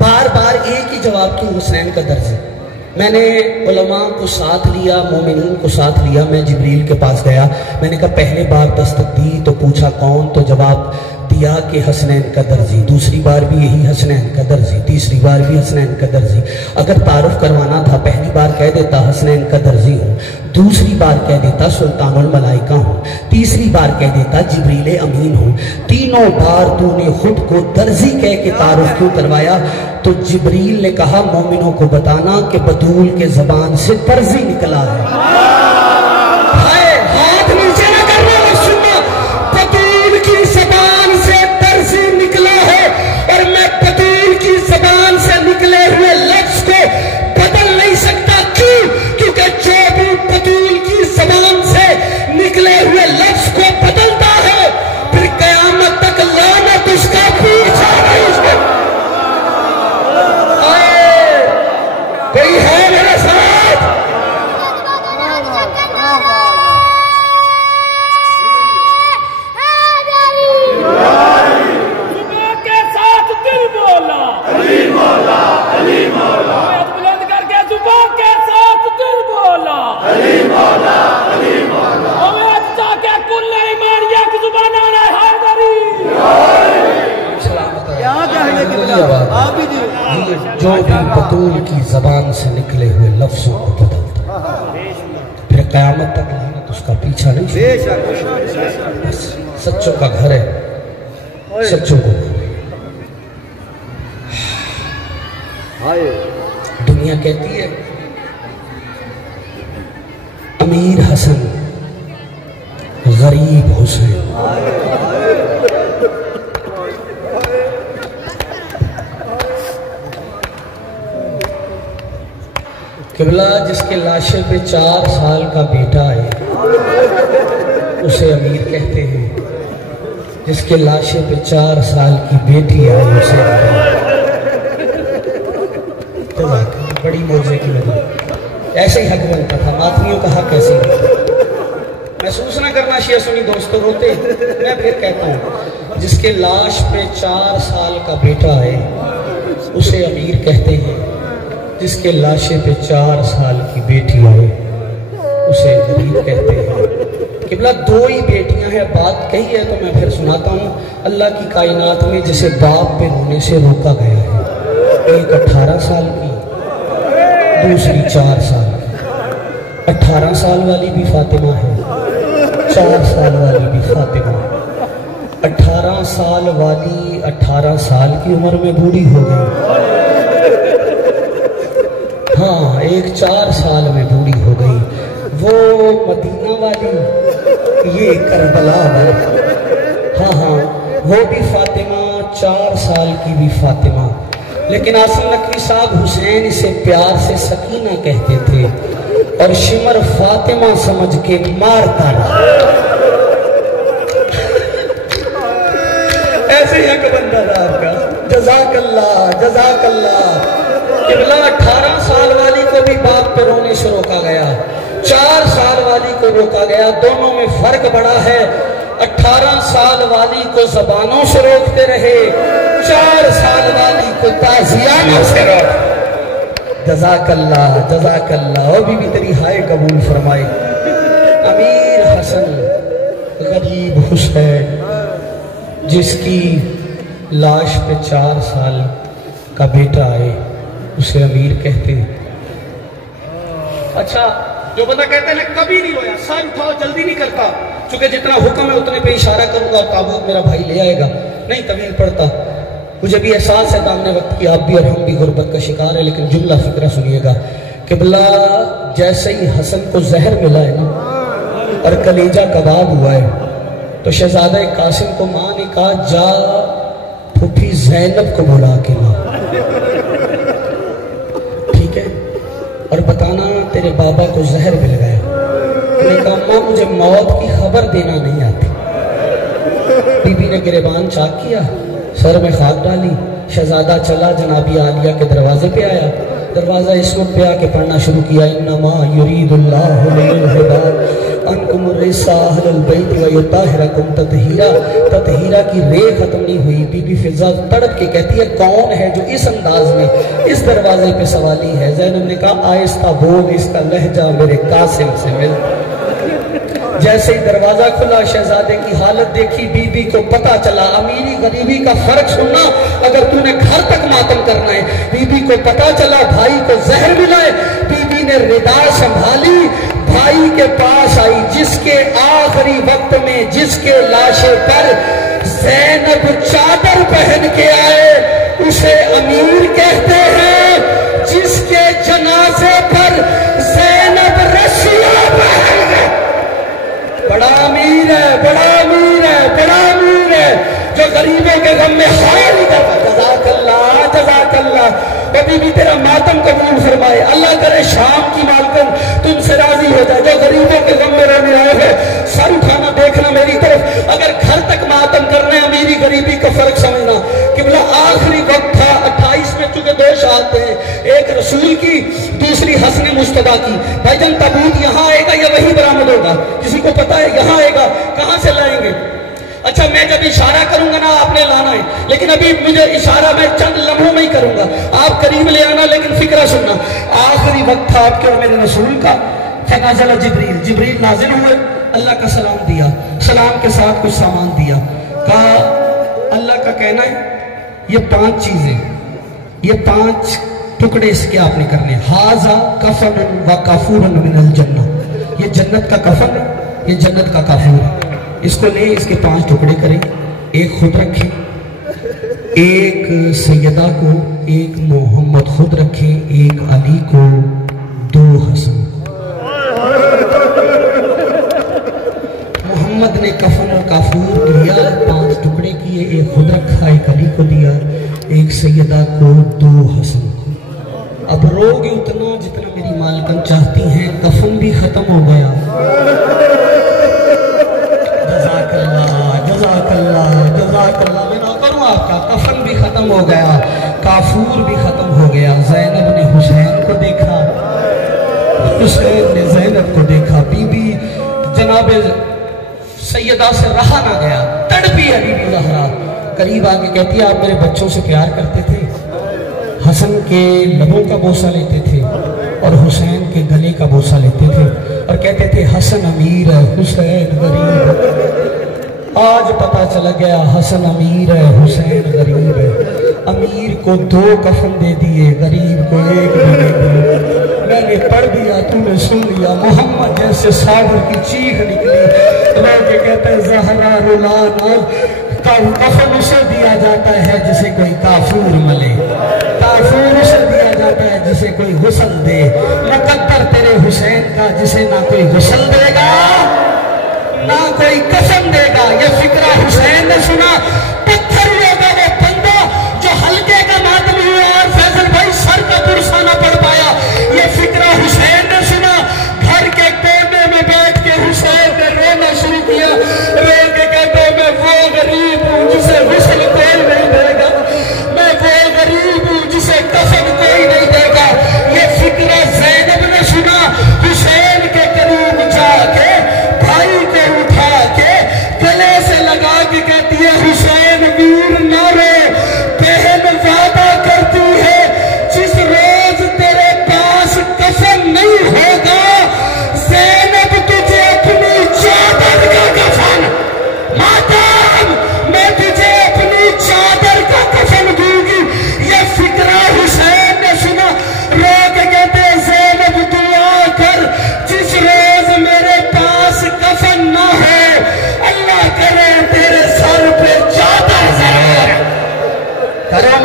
بار بار ایک ہی جواب کیوں؟ حسنین کا درزی۔ میں نے علماء کو ساتھ لیا، مومنین کو ساتھ لیا، میں جبریل کے پاس گیا، میں نے کہا پہلے بار دستک دی تو پوچھا کون، تو جواب دیا کہ حسنین کا درزی، دوسری بار بھی یہی حسنین کا درزی، تیسری بار بھی حسنین کا درزی۔ اگر تعارف کروانا تھا پہلی بار کہہ دیتا حسنین کا درزی ہوں، دوسری بار کہہ دیتا سلطان الملائکہ ہوں، تیسری بار کہہ دیتا جبریل امین ہوں، تینوں بار تو نے خود کو درزی کہہ کے تعارف کیوں کروایا؟ تو جبریل نے کہا مومنوں کو بتانا کہ بطول کے زبان سے درزی نکلا ہے۔ ہاتھ نیچے نہ کرنا، سننا، بطول کی زبان سے درزی نکلا ہے، اور میں بطول کی زبان سے نکلے ہوئے لفظ کو بدل نہیں سکتا۔ کیوں؟ کیونکہ جو بھی بطول کی زبان سے نکلے ہوئے لفظ کو بدلتا ہے پھر قیامت تک لعنت اس کا پیچھا نہیں ہے۔ کوئی ہے میرے ساتھ؟ صبح کے ساتھ دل بولا علی مولا، علی مولا، بلند کر کے صبح کے ساتھ دل بولا علی مولا، علی مولا، ہمیں اچھا کہ کل ایمان یک زبان آنا حیدری۔ جو بھی بطول کی زبان سے نکلے ہوئے لفظوں کو بدلتا پھر قیامت تک لعنت اس کا پیچھا نہیں چھوڑتا۔ بس سچوں کا گھر ہے، سچوں کو دنیا کہتی ہے امیر حسن غریب حسین، قبلہ جس کے لاشے پہ 4 سال کا بیٹا ہے اسے امیر کہتے ہیں، جس کے لاشے پہ 4 سال کی بیٹی آئی اسے امیر۔ بڑی موزے کی لگی، ایسے ہی حق بنتا تھا، ماتمیوں کا حق ایسے ہی محسوس نہ کرنا شیعہ سنی دوستوں روتے۔ میں پھر کہتا ہوں جس کے لاش پہ 4 سال کا بیٹا ہے اسے امیر کہتے ہیں، جس کے لاشے پہ 4 سال کی بیٹی آئے اسے غریب کہتے ہیں۔ قبلہ 2 ہی بیٹیاں ہیں، بات کہی ہے تو میں پھر سناتا ہوں۔ اللہ کی کائنات میں جسے باپ پہ رونے سے روکا گیا ہے، ایک 18 سال کی، دوسری 4 سال کی۔ 18 سال والی بھی فاطمہ ہے، 4 سال والی بھی فاطمہ ہے۔ 18 سال والی 18 سال کی عمر میں بوڑھی ہو گئی، ہاں ایک 4 سال میں بوڑھی ہو گئی۔ وہ مدینہ والی، یہ کربلا والی، ہاں وہ بھی فاطمہ 4 سال کی بھی فاطمہ، لیکن آسم نقوی صاحب حسین اسے پیار سے سکینہ کہتے تھے اور شمر فاطمہ سمجھ کے مارتا رہا۔ ایسے ہی ایک بندہ تھا آپ کا، جزاک اللہ جزاک اللہ۔ قبلہ 18 سال والی کو بھی باپ پہ رونے سے روکا گیا، 4 سال والی کو روکا گیا، دونوں میں فرق بڑا ہے۔ 18 سال والی کو زبانوں سے روکتے رہے، 4 سال والی کو تعزیانوں سے روک۔ جزاک اللہ جزاک اللہ۔ اور بی بی تیری ہائے قبول فرمائے۔ امیر حسن غریب حسین جس کی لاش پہ 4 سال کا بیٹا آئے اسے امیر کہتے ہیں۔ اچھا جو بندہ کہتے ہیں کبھی نہیں رویا، سر اٹھاؤ جلدی نہیں کرتا، چونکہ جتنا حکم ہے اتنے پہ اشارہ کروں گا اور تابوت میرا بھائی لے آئے گا، نہیں طویل پڑتا۔ مجھے بھی احساس ہے دامنے وقت کی آپ بھی اور ہم بھی غربت کا شکار ہے، لیکن جملہ فکرہ سنیے گا۔ قبلہ جیسے ہی حسن کو زہر ملا ہے نا اور کلیجہ کباب ہوا ہے تو شہزادہ قاسم کو ماں نے کہا جا پھوپھی زینب کو بلا کے لا، ٹھیک ہے، اور بتانا تیرے بابا کو زہر مل گیا۔ میں نے کہا ماں مجھے موت کی خبر دینا نہیں آتی۔ بی بی نے گریبان چاک کیا، سر میں خاک ڈالی، شہزادہ چلا جنابی عالیہ کے دروازے پہ آیا، دروازہ اس وقت پہ آ کے پڑھنا شروع کیا انما یرید اللہ لیذھب عنکم الرجس اہل البیت ویطہرکم تطہیرا۔ تطہیرا کی رے ختم نہیں ہوئی، بی بی فضا تڑپ کے کہتی ہے کون ہے جو اس انداز میں اس دروازے پہ سوالی ہے؟ زینب نے کہا آہستہ بول، اس کا لہجہ میرے قاسم سے مل۔ جیسے ہی دروازہ کھلا شہزادے کی حالت دیکھی، بی بی کو پتا چلا امیری غریبی کا فرق سننا، اگر تو نے گھر تک ماتم کرنا ہے۔ بی بی کو پتا چلا بھائی کو زہر ملا ہے، بی بی نے ردا سنبھالی، بھائی کے پاس آئی، جس کے آخری وقت میں جس کے لاشے پر زینب چادر پہن کے آئے اسے امیر کہتے ہیں، جس کے جنازے پر زینب رسیاں پہن گئے۔ بڑا امیر ہے بڑا امیر ہے بڑا امیر ہے جو غریبوں کے غم میں ہائے نہیں کرتا۔ جزاک اللہ جزاک اللہ۔ کبھی بھی تیرا ماتم قبول فرمائے، اللہ کرے شام کی مالکن تم سے راضی ہو جائے۔ جو غریبوں کے غم میں رونے آئے ہیں سر اٹھانا دیکھنا میری طرف، اگر گھر تک ماتم کرنے امیری غریبی کا فرق سمجھنا۔ قبلہ آخری وقت تھا 28 میں، چونکہ 2 شہادتیں ہیں، ایک رسول کی دوسری حسن مجتبیٰ کی۔ بھائی جان تابوت یہاں آئے گا یا وہی برآمد ہوگا؟ کسی کو پتا ہے یہاں آئے گا؟ کہاں سے لائیں گے؟ اچھا میں جب اشارہ کروں گا نا آپ نے لانا ہے، لیکن ابھی مجھے اشارہ میں چند لمحوں میں ہی کروں گا، آپ قریب لے آنا لیکن فکرہ سننا۔ آخری وقت تھا آپ کے اور میرے رسول کا، فنازل جبریل، جبریل نازل ہوئے، اللہ کا سلام دیا، سلام کے ساتھ کچھ سامان دیا، کہا اللہ کا کہنا ہے یہ 5 چیزیں، یہ 5 ٹکڑے اس کے آپ نے کرنے، ھذا کفن و کافور من الجنہ، یہ جنت کا کفن ہے، یہ جنت کا کافور ہے، اس کو لیں، اس کے 5 ٹکڑے کریں، ایک خود رکھیں، ایک سیدہ کو، ایک محمد خود رکھیں، ایک علی کو، 2 حسن۔ محمد نے کفن اور کافور لیا، 5 ٹکڑے کیے، ایک خود رکھا، ایک علی کو دیا، ایک سیدہ کو، 2 حسن کو۔ اب روگے اتنا جتنا میری مالکن چاہتی ہیں، کفن بھی ختم ہو گیا۔ جزاک اللہ جزاک اللہ جزاک اللہ۔ میں نہ کروں آپ کا، کفن بھی ختم ہو گیا، کافور بھی ختم ہو گیا۔ زینب نے حسین کو دیکھا، حسین نے زینب کو دیکھا، بی بی جناب سیدہ سے رہا نہ گیا، تڑپی ہے بی بی زہرا، قریب آگے کہتی ہے آپ میرے بچوں سے پیار کرتے تھے، حسن کے لبوں کا بوسہ لیتے تھے اور حسین کے گلے کا بوسہ لیتے تھے اور کہتے تھے حسن امیر ہے حسین غریب ہے۔ آج پتا چلا گیا حسن امیر ہے حسین غریب ہے۔ امیر کو 2 کفن دے دیے، غریب کو 1 دے دیے۔ میں نے پڑھ دیا، تو نے سن لیا، محمد جیسے صابر کی چیخ نکلی، لوگ کے کہتے ہیں زہرا رولانا، کفن اسے دیا جاتا ہے جسے کوئی کافور ملے، کافور اسے دیا جاتا ہے جسے کوئی غسل دے، مقدر تیرے حسین کا جسے نہ کوئی غسل دے گا نہ کوئی کفن دے گا۔ یہ فکرہ حسین نے سنا، پتھر لوگوں نے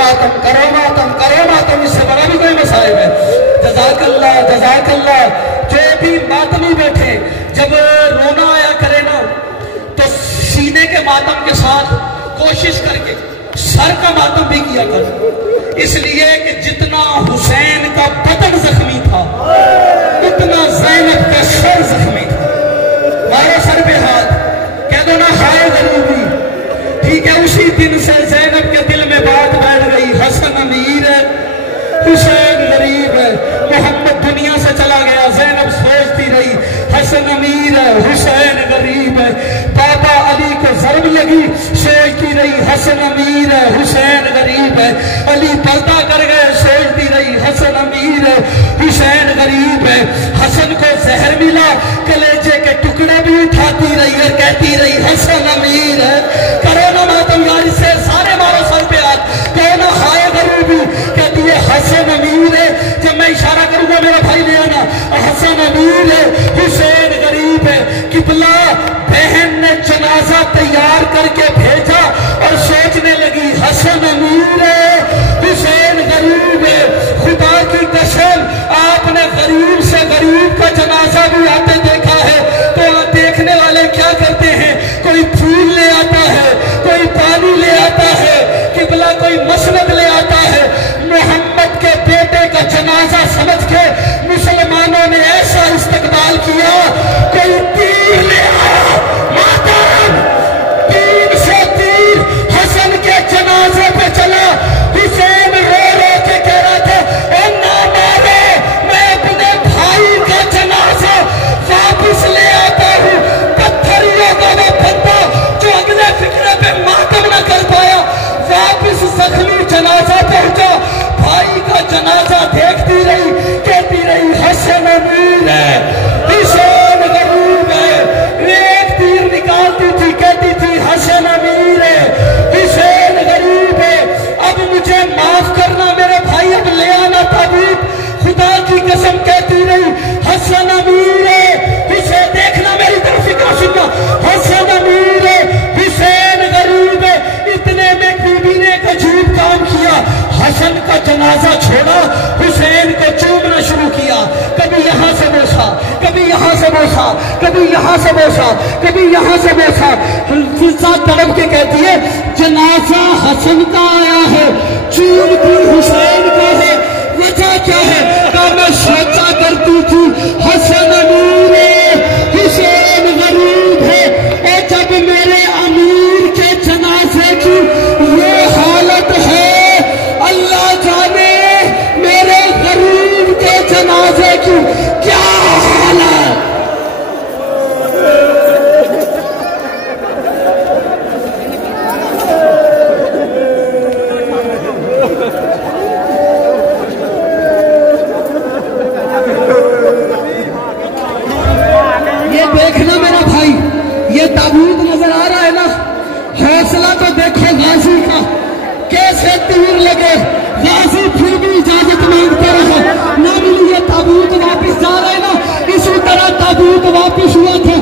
ماتم اس سے بڑا بھی کوئی مسائب ہے. جزاک اللہ. جو بھی ماتمی بیٹھے جب رونا آیا کرے نا تو سینے کے ماتم کے ساتھ کوشش کر کے سر کا ماتم بھی کیا کر. اس لیے کہ جتنا حسین کا بدن زخمی تھا اتنا زینب کا سر زخمی تھا. مارو سر پہ ہاتھ, کہہ دو نا ہائے غریبی. ٹھیک ہے, اسی دن سے زینب کے دل میں بات بیٹھ گئی, حسن امیر ہے حسین غریب ہے. محمد دنیا سے چلا گیا, زینب سوچتی رہی حسن امیر ہے حسین غریب ہے. بابا علی کو ضرب لگی, سوچتی رہی حسن امیر ہے حسین غریب ہے. علی پردہ کر گئے, سوچتی رہی حسن امیر ہے حسین غریب ہے. حسن کو زہر ملا, کلیجے کے ٹکڑے بھی اٹھاتی رہی اور کہتی رہی حسن امیر ہے. کرو نا ماتم یاری سے, سارے مارو سر پہ ہاتھ, کہو نا ہائے غریبی. کہتی ہے حسن امیر ہے, جب میں اشارہ کروں گا میرا بھائی لے آنا, حسن امیر ہے حسین غریب ہے. قبلہ بہن نے جنازہ تیار کر کے بھیجا اور سوچنے لگی حسن امیر ہے حسین غریب ہے. خدا کی قسم آپ نے غریب سے غریب کا جنازہ بھی آتے دیکھا ہے تو دیکھنے والے کیا کرتے ہیں, کوئی پھول لے آتا ہے, کوئی پانی لے آتا ہے, قبلہ کوئی مسند لے آتا ہے. محمد کے بیٹے کا جنازہ سمجھ کے مسلمانوں نے ایسا استقبال کیا, کوئی تیر لے آیا, ماتم 300 تیر حسن کے جنازے پہ چلا. حسین رو رو کے کہہ رہا تھا اے نہ مارے, میں اپنے بھائی کا جنازہ واپس لے آتا ہوں. پتھریوں کا وہ بندہ جو اگلے فکرے پہ ماتم نہ کر پایا, واپس زخمی جنازہ پہنچا, بھائی کا جنازہ دیکھتی رہی, کہتی رہی حسن امیر ہے حسین غریب ہے. ایک تیر نکالتی تھی, کہتی تھی حسن امیر ہے حسین غریب ہے. اب مجھے معاف کرنا میرے بھائی, اب لے آنا تابوت. خدا کی قسم کہتی رہی حسن امیر ہے حسین, دیکھنا میری طرف فکر سننا, حسن امیر ہے حسین غریب ہے. اتنے میں بی بی نے ایک عجیب کام کیا, حسن کا جنازہ چھوڑا, حسین کو چومنا شروع کیا. کبھی یہاں سے بوسا, کبھی یہاں سے بوسا, کبھی یہاں سے بوسا, کبھی یہاں سے بوسا. فضا تڑپ کے کہتی ہے جنازہ حسن کا آیا ہے, چومتی حسین کا ہے, وجہ کیا ہے؟ کہ میں سوچا کرتی تھی حسن امیر ہے حسین غریب ہے, اور جب میرے امیر کے جنازے کی یہ حالت ہے, اللہ جانے میرے غریب کے جنازے کی کیا حالت. یہ دیکھنا میرا بھائی, یہ تابوت نظر آ رہا ہے نا, حوصلہ تو دیکھو غازی کا, کیسے تیر لگے, غازی پھر بھی اجازت مانگتے رہے, نہ ملی. یہ تابوت واپس جا رہے نا, اسی طرح تابوت واپس ہوا تھا.